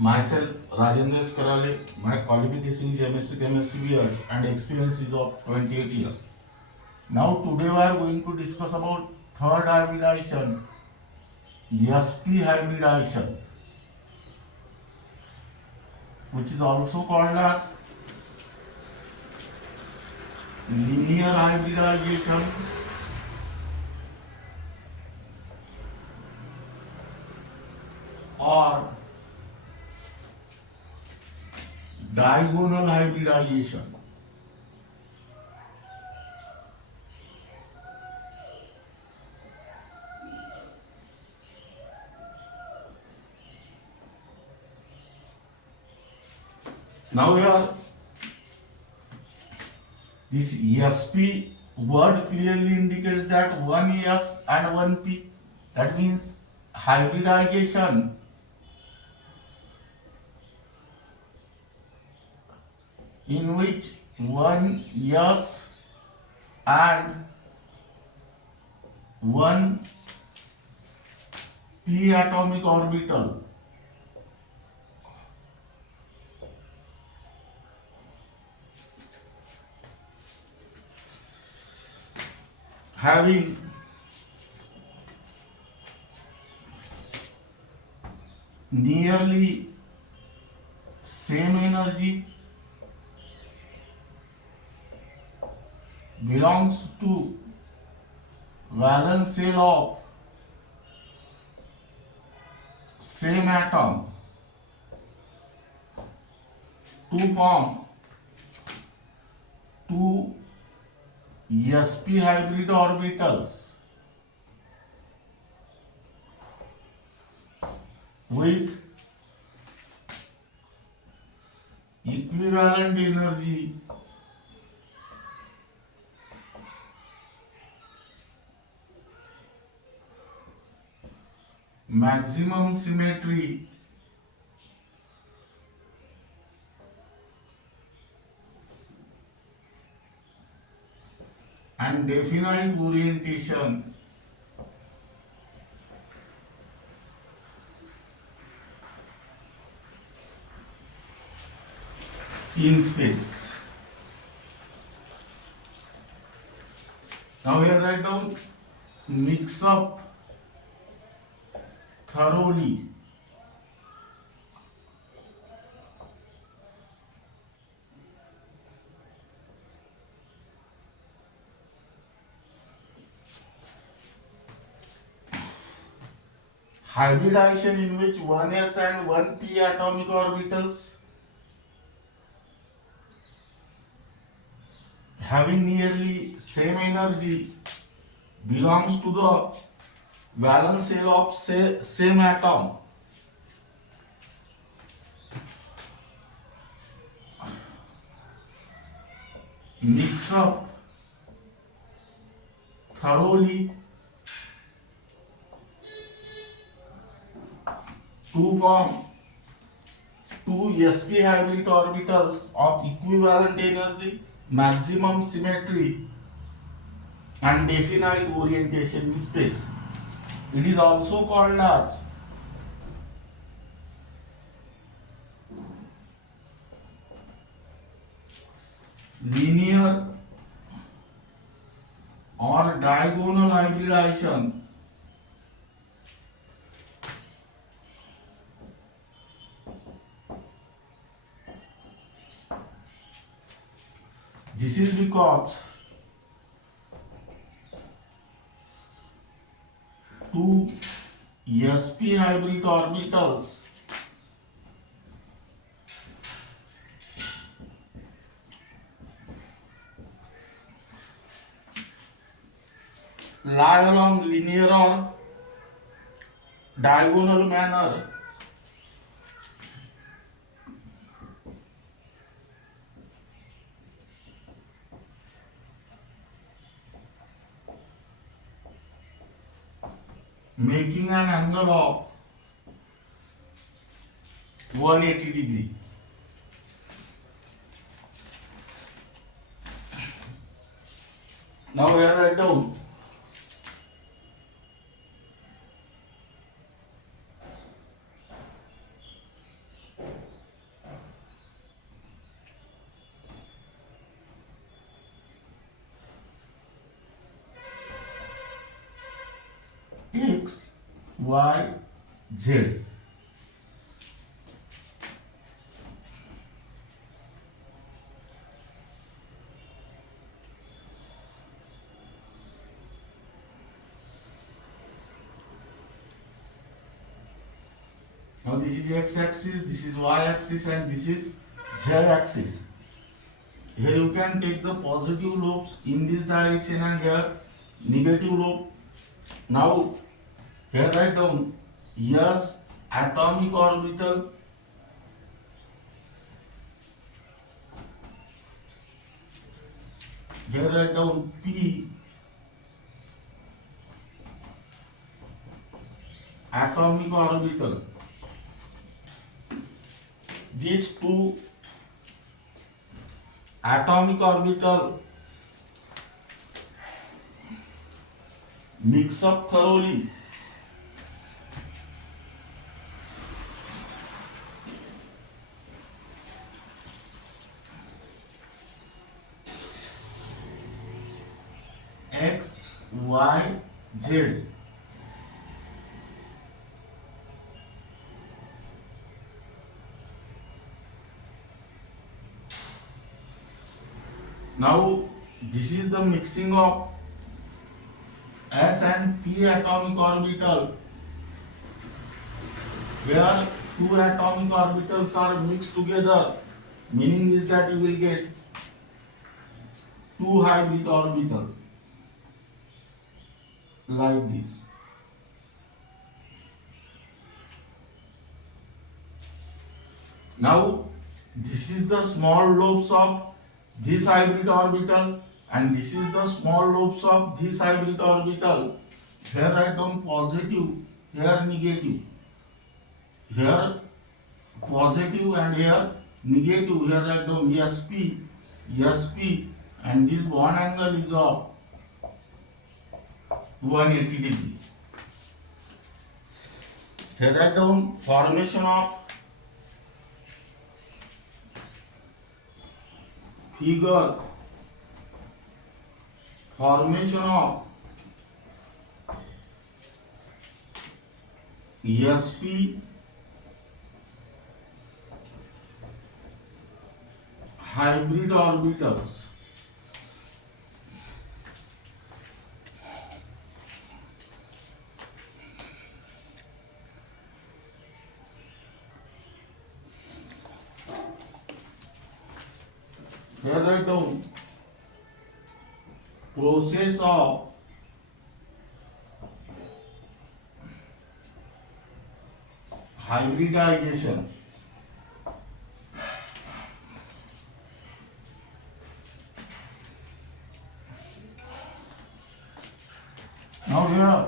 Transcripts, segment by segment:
Myself, Rajendra Karale, my qualification is MSc Chemistry BEd and experience is of 28 years. Now today we are going to discuss about third hybridization, SP hybridization, which is also called as linear hybridization or diagonal hybridization. Now here, this SP word clearly indicates that one S and one P. That means hybridization in which one S and one P atomic orbital having nearly same energy belongs to valence shell of same atom to form two sp hybrid orbitals with equivalent energy maximum symmetry and definite orientation in space. Now here write down mix up thoroughly hybridization in which one s and one p atomic orbitals having nearly same energy belongs to the valence shell of same atom mix up thoroughly to form two sp hybrid orbitals of equivalent energy, maximum symmetry and definite orientation in space. It is also called as linear or diagonal hybridization This is because two sp hybrid orbitals lie along linear or diagonal manner making an angle of 180 degree. Now here write down X, Y, Z. Now this is X axis, this is Y axis, and this is Z axis. Here you can take the positive lobes in this direction and here negative lobe. Now here write down S atomic orbital, here write down P atomic orbital. These two atomic orbital mix up thoroughly. X, Y, Z. Now this is the mixing of S and P atomic orbital, where two atomic orbitals are mixed together, meaning is that you will get two hybrid orbital like this. Now this is the small lobes of this hybrid orbital and this is the small lobes of this hybrid orbital. Here write down positive, here negative. Here positive and here negative. Here write down SP, SP, and this bond angle is of 180 degree. Here write down formation of figure, formation of SP hybrid orbitals. Here write down process of hybridization. Now here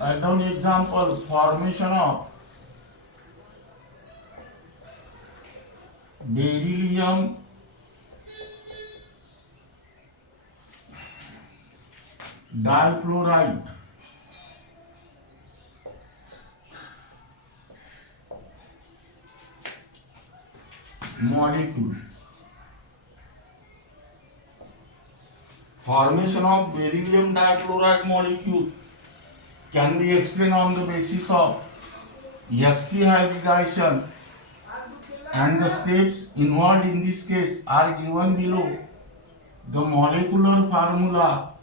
write down example, formation of beryllium difluoride, molecule. Formation of beryllium difluoride molecule can be explained on the basis of sp hybridization, and the steps involved in this case are given below. The molecular formula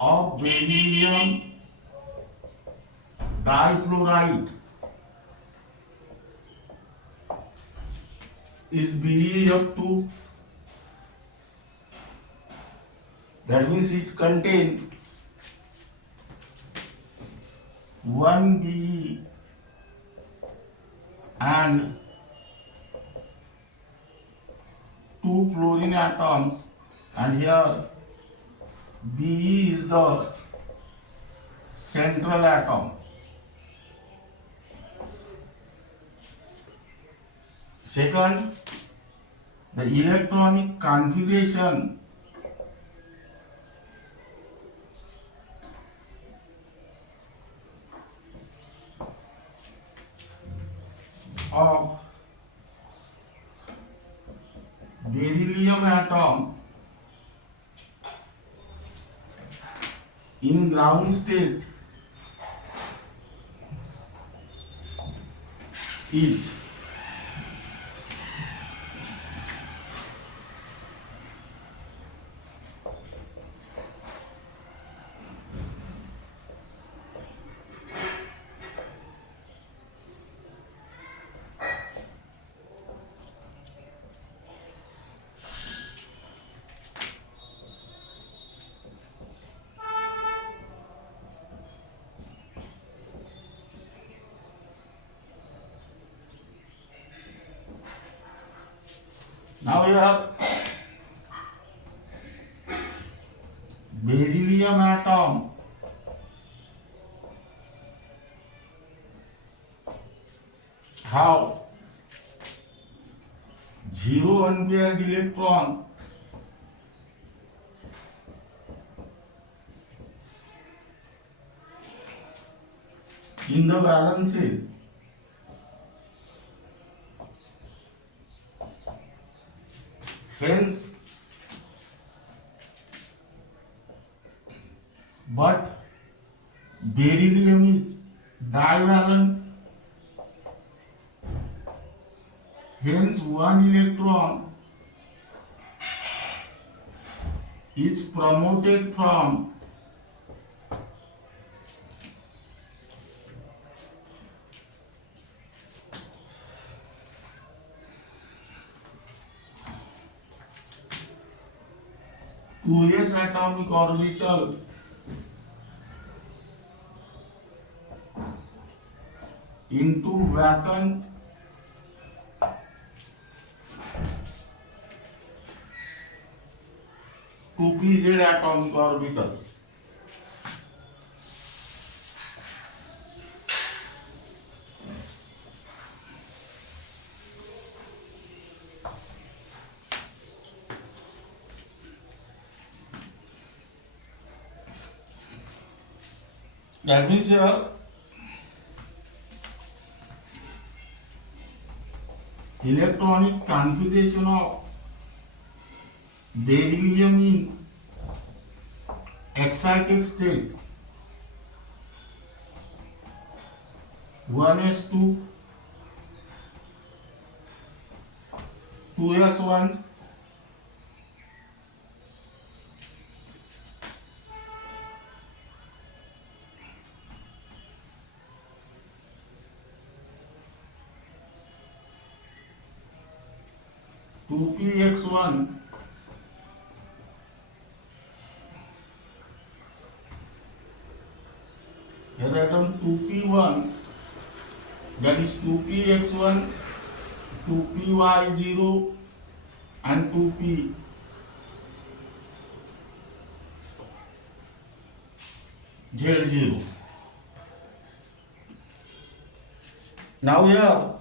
of beryllium difluoride is BeF2. That means it contains 1 Be and 2 fluorine atoms, and here Be is the central atom. Second, the electronic configuration of beryllium atom in ground state is now you have beryllium atom have 0 unpaired electron in the valence shell. Hence, but beryllium is divalent. Hence, one electron is promoted from s atomic orbital into vacant z atomic orbital. That means here electronic configuration of beryllium in excited state 1s2 2s1 2px1 here atom 2p1 that is 2px1 2py0 and 2p z0. Now here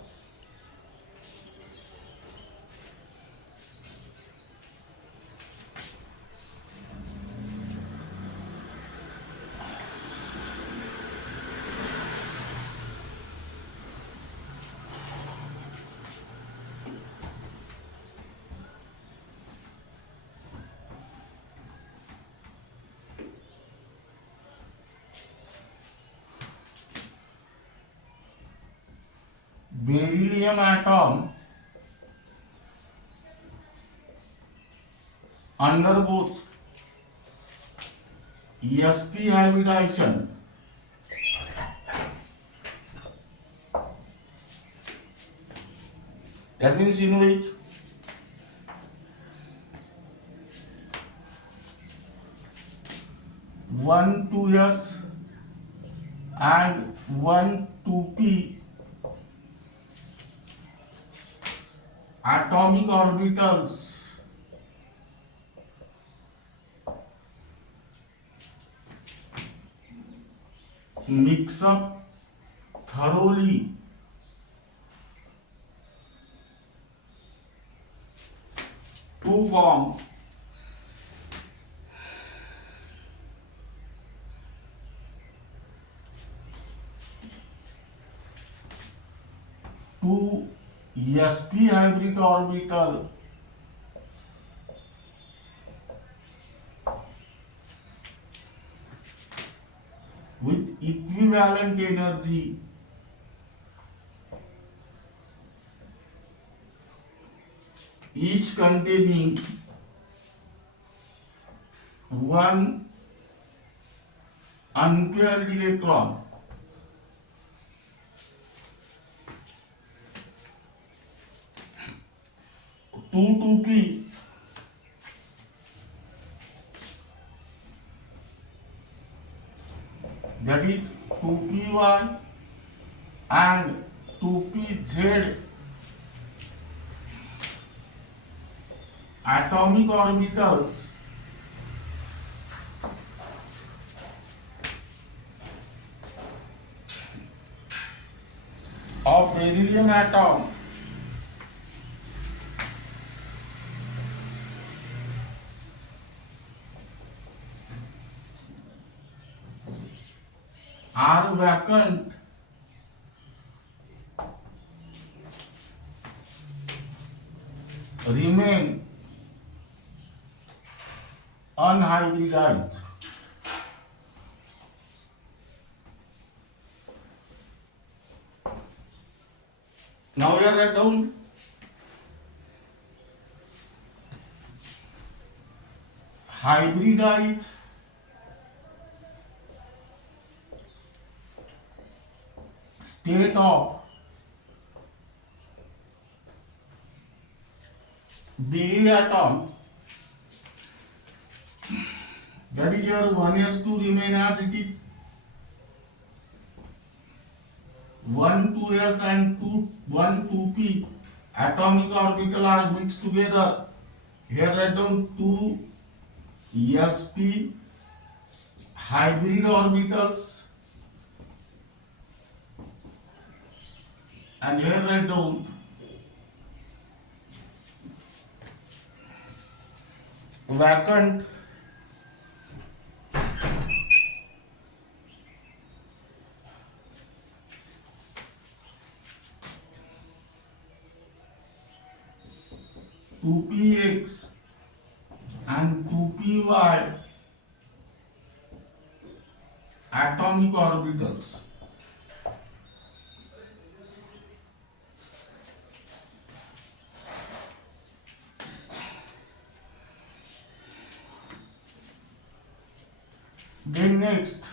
beryllium atom undergoes sp hybridization that means in which one 2s and one 2p atomic orbitals mix up thoroughly to form two sp hybrid orbital with equivalent energy each containing one unpaired electron. Two 2p that is 2py and 2pz atomic orbitals of beryllium atom are vacant remain unhybridized. Now we are write down hybridized state of Be atom, that is your 1s2 remain as it is, 1 2s and 1 2p atomic orbital are mixed together. Here write down 2 sp hybrid orbitals, and here write down vacant two px and 2py atomic orbitals. Then next,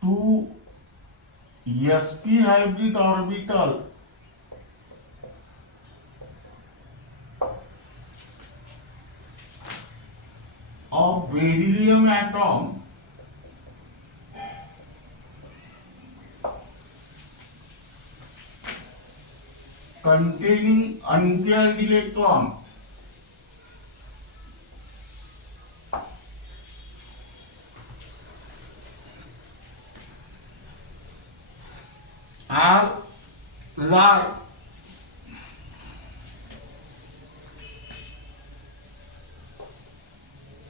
two sp hybrid orbital of beryllium atom containing unpaired electron are large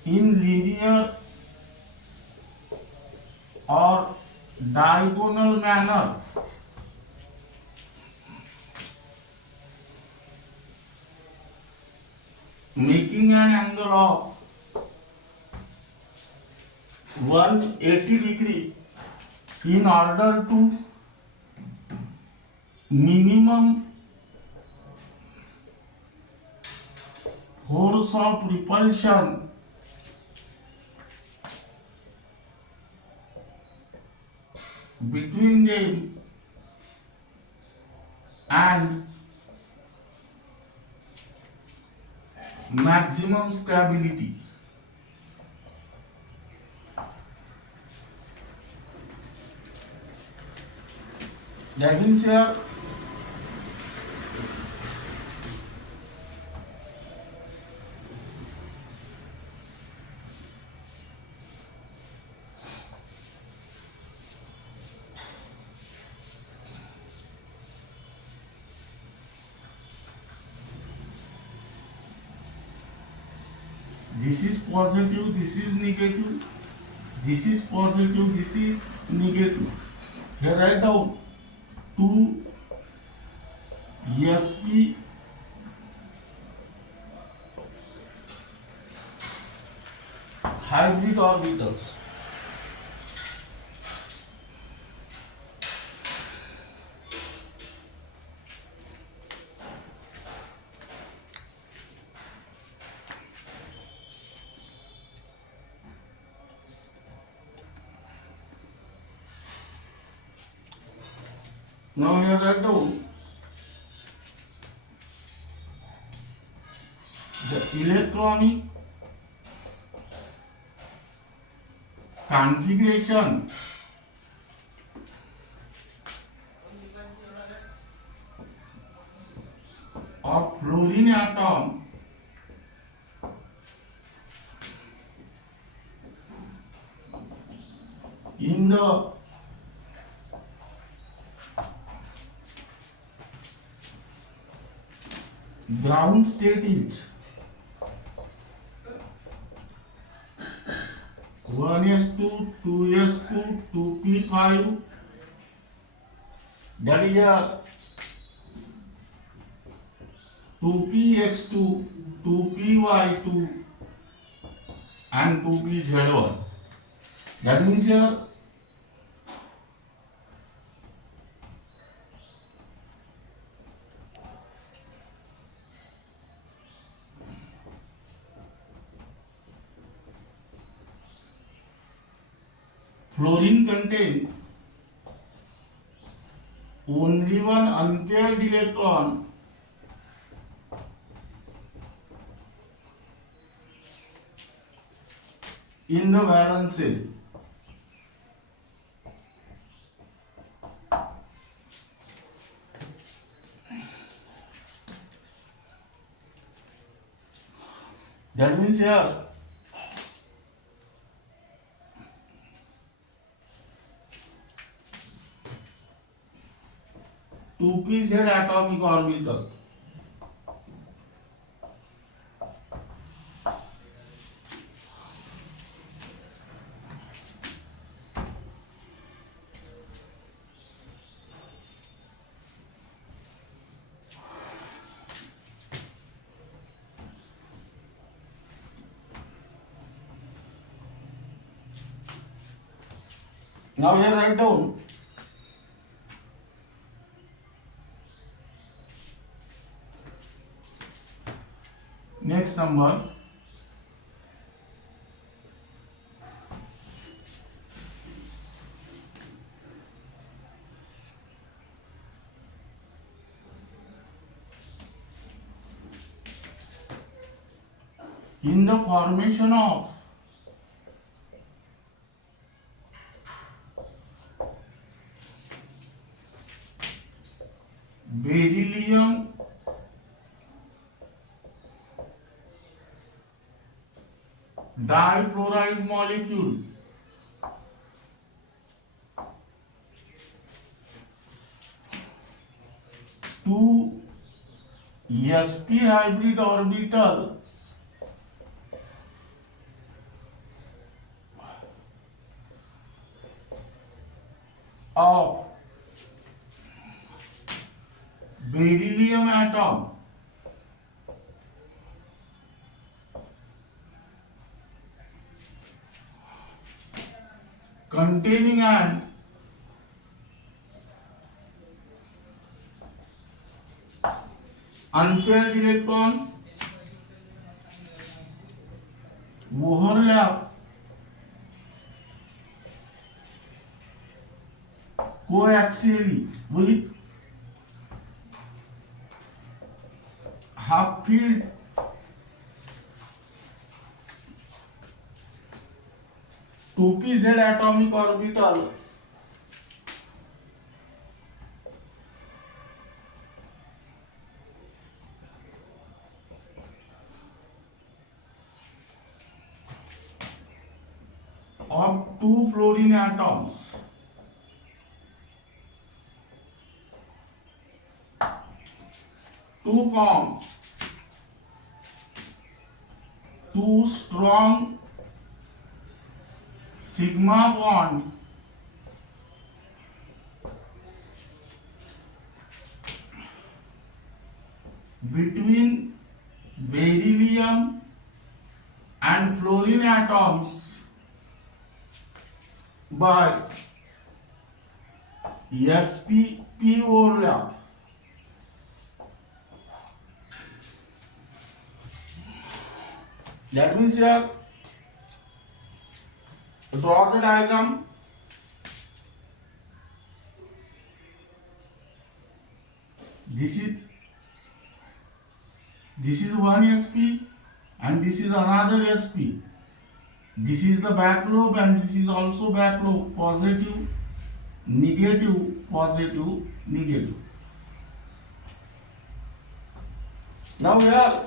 in linear or diagonal manner making an angle of 180 degree in order to minimum force of repulsion between them and maximum stability. That means here this is positive, this is negative, this is positive, this is negative. Here write down 2 sp hybrid orbitals. Now here write down the electronic configuration of fluorine atom in the ground state is 1s2, 2s2, 2p5, that is 2px2, 2py2 and 2pz1. That means here fluorine contains only one unpaired electron in the valence shell. That means here 2pz atomic orbital. Now here write down next number in the formation of beryllium difluoride molecule two sp hybrid orbital of beryllium atom containing an unpaired electron overlap coaxially with half filled two pz atomic orbital two fluorine atoms. To form two strong sigma bond between beryllium and fluorine atoms by sp overlap. That means here, draw the diagram. This is one sp and this is another sp. This is the back lobe and this is also back lobe. Positive, negative, positive, negative. Now here,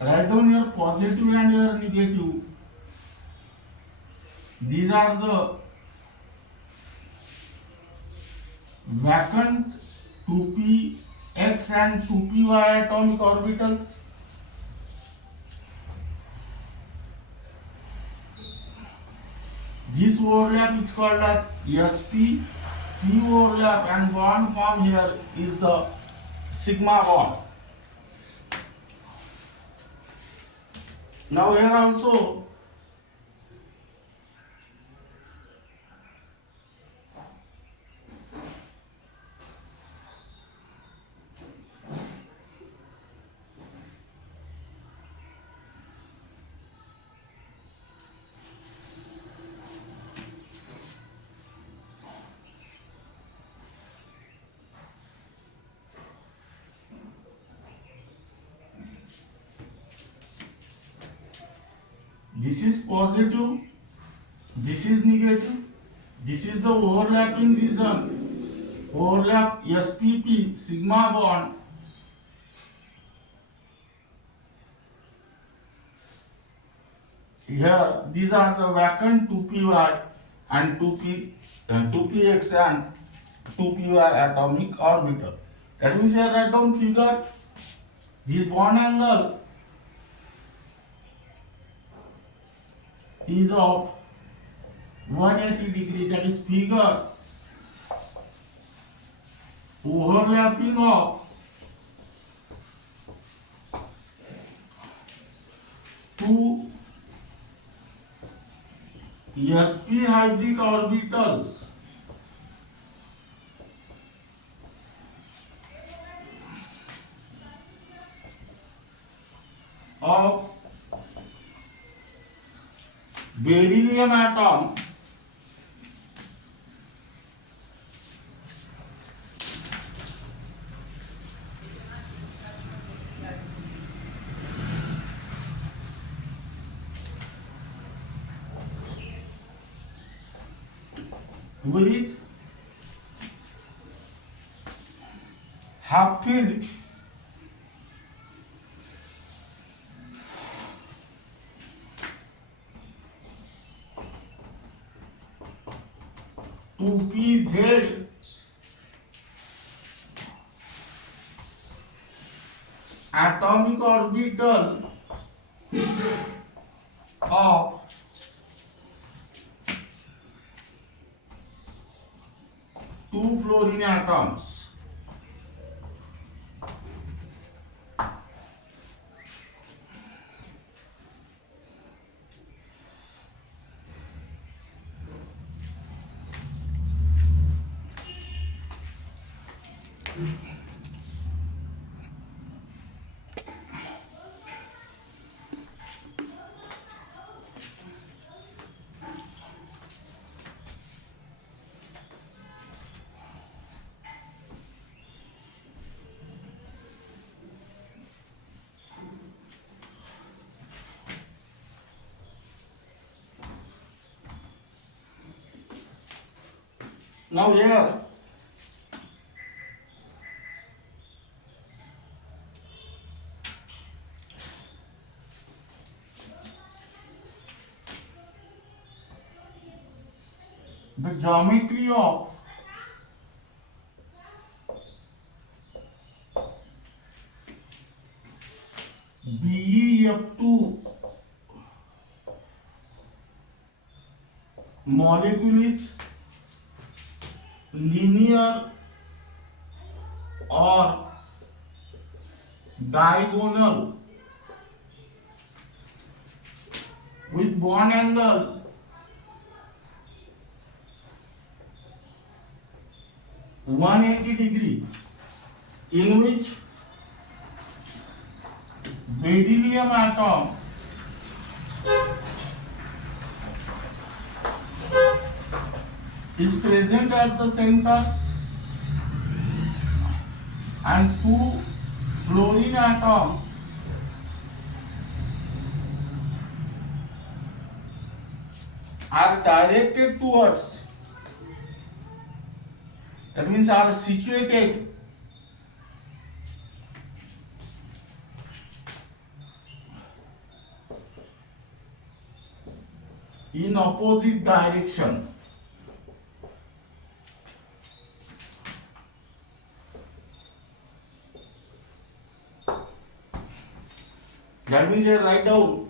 write down your positive and your negative. These are the vacant 2px and 2py atomic orbitals. This overlap is called as sp. P overlap and bond form here is the sigma bond. Now here also this is positive, this is negative, this is the overlapping region, overlap spp sigma bond. Here these are the vacant 2py and 2px and 2py atomic orbital. That means here write down figure. This bond angle is of 180 degree, that is figure overlapping of two sp hybrid orbitals of beryllium atom with half filled to pz atomic orbital of two fluorine atoms. Now here the geometry of BeF2 molecule is linear or diagonal with bond angle 180 degree, in which beryllium atom is present at the center and two fluorine atoms are directed towards, that means are situated in opposite direction. That means here write down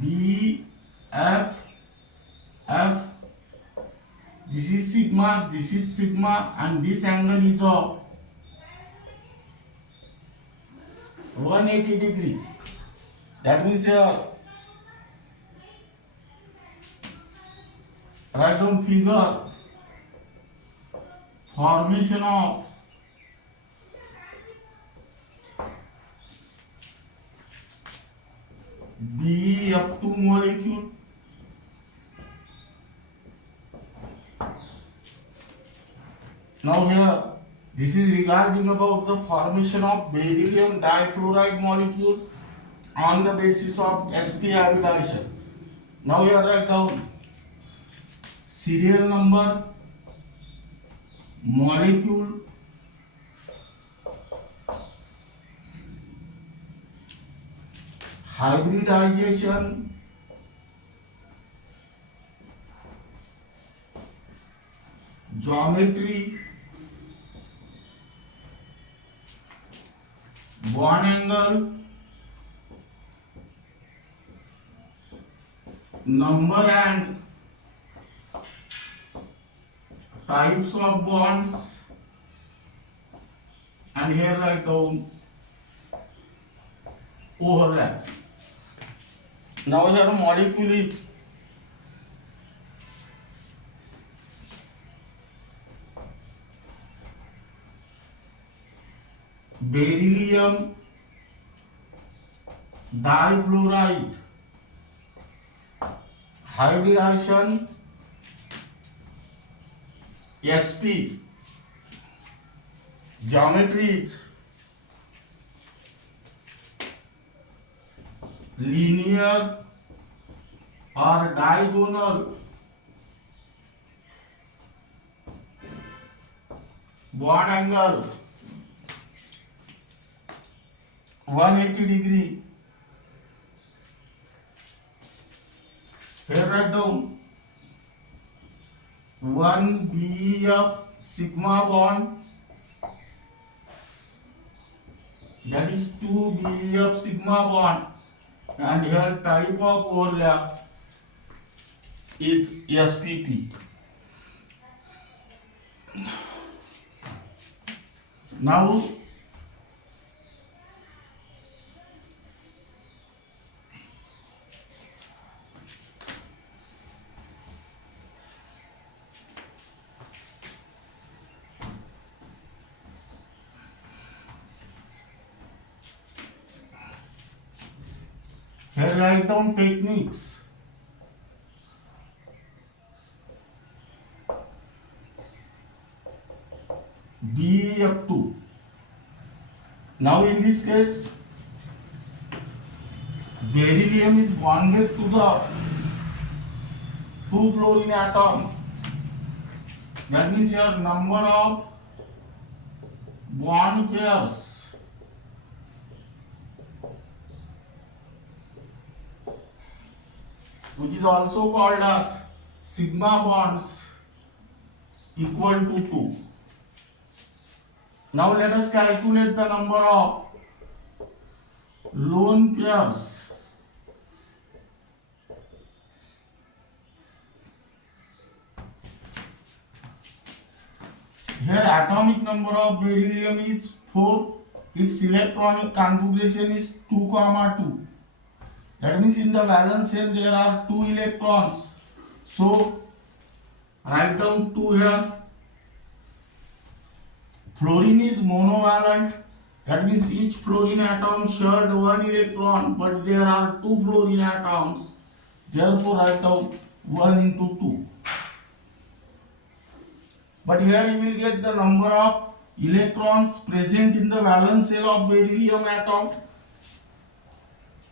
B F F, this is sigma, and this angle is of 180 degree. That means here write down figure formation of BeF2 molecule now here this is regarding about the formation of beryllium difluoride molecule on the basis of sp hybridization. Now here write down serial number, molecule, hybridization, geometry, bond angle, number and types of bonds, and here write down overlap. Now here molecule is beryllium difluoride, hybridization sp, geometry is linear or diagonal, bond angle 180 degree. Here write down 1 BF sigma bond, that is 2 BF sigma bond, and here type of overlap is SPP. Now here write down techniques. BeF2. Now in this case beryllium is bonded to the two fluorine atom. That means your number of bond pairs which is also called as sigma bonds equal to 2. Now let us calculate the number of lone pairs. Here atomic number of beryllium is 4, its electronic configuration is 2, 2. That means in the valence shell there are 2 electrons. So write down 2 here. Fluorine is monovalent. That means each fluorine atom shared 1 electron, but there are 2 fluorine atoms. Therefore write down 1 into 2. But here you will get the number of electrons present in the valence shell of beryllium atom.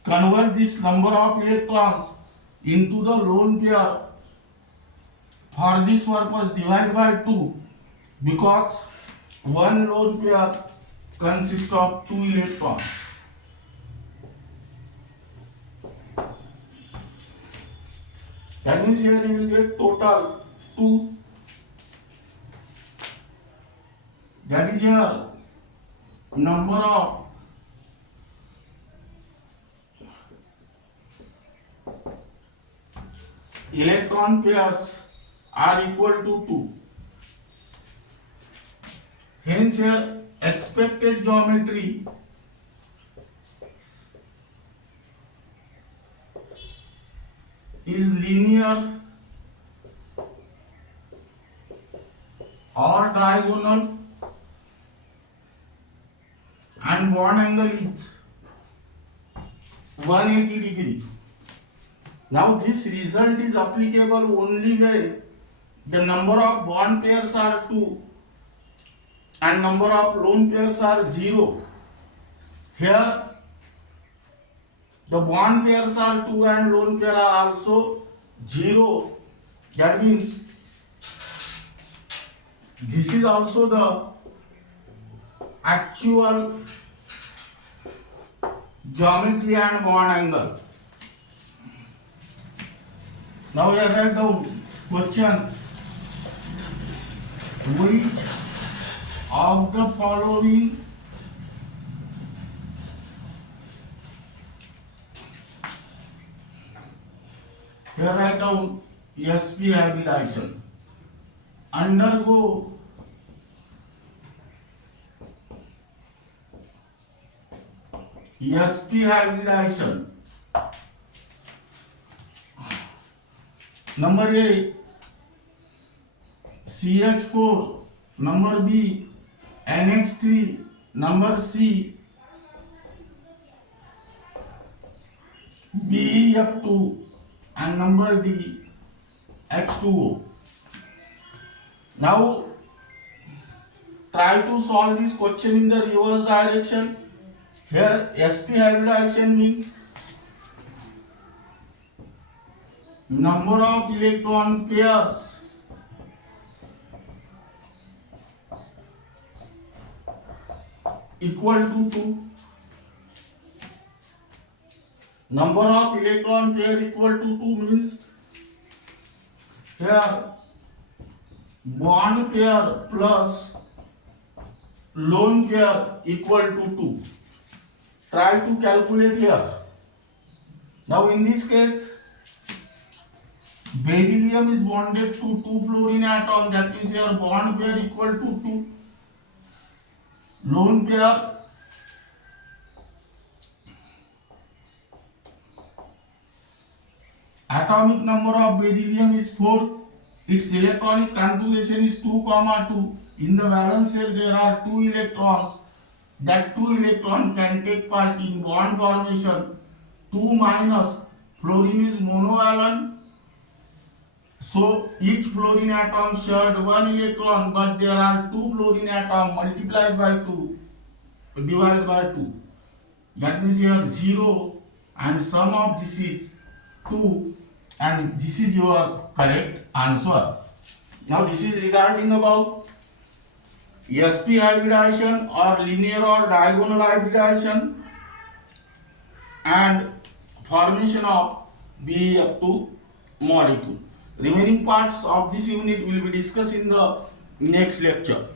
Convert this number of electrons into the lone pair. For this purpose divide by 2, because one lone pair consists of 2 electrons. That means here you will get total 2. That is your number of electron pairs are equal to 2. Hence here expected geometry is linear or diagonal and bond angle is 180 degree. Now this result is applicable only when the number of bond pairs are 2 and number of lone pairs are 0. Here the bond pairs are 2 and lone pair are also 0. That means this is also the actual geometry and bond angle. Now we write down question: which of the following here write down SP hybridisation undergo SP hybridisation. Number A CH4, number B NH3, number C BeF2 and number D H2O. Now try to solve this question in the reverse direction. Here SP hybridization means number of electron pairs equal to 2. Number of electron pair equal to 2 means here bond pair plus lone pair equal to 2. Try to calculate here. Now in this case beryllium is bonded to 2 fluorine atom, that means your bond pair equal to 2. Lone pair atomic number of beryllium is 4, its electronic configuration is 2, 2. In the valence shell there are 2 electrons. That 2 electron can take part in bond formation. 2 minus, fluorine is monovalent. So each fluorine atom shared 1 electron, but there are 2 fluorine atoms multiplied by 2, divided by 2. That means here 0 and sum of this is 2, and this is your correct answer. Now this is regarding about sp hybridization or linear or diagonal hybridization and formation of BF2 molecule. Remaining parts of this unit will be discussed in the next lecture.